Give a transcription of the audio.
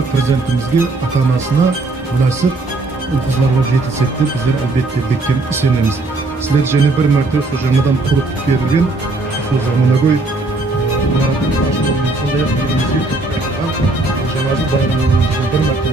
құрметті президентімізге, ата-анасына мұнасып ұл-қызларға жетілсек деп біздер әлбетте бекем сенеміз. Сіздер және бір мәрте сол жаңадан құрып берілген сол заманауи ғимараттың ашылуымен сондай-ақ елімізге жаңа жыл байрамымен бір мәрте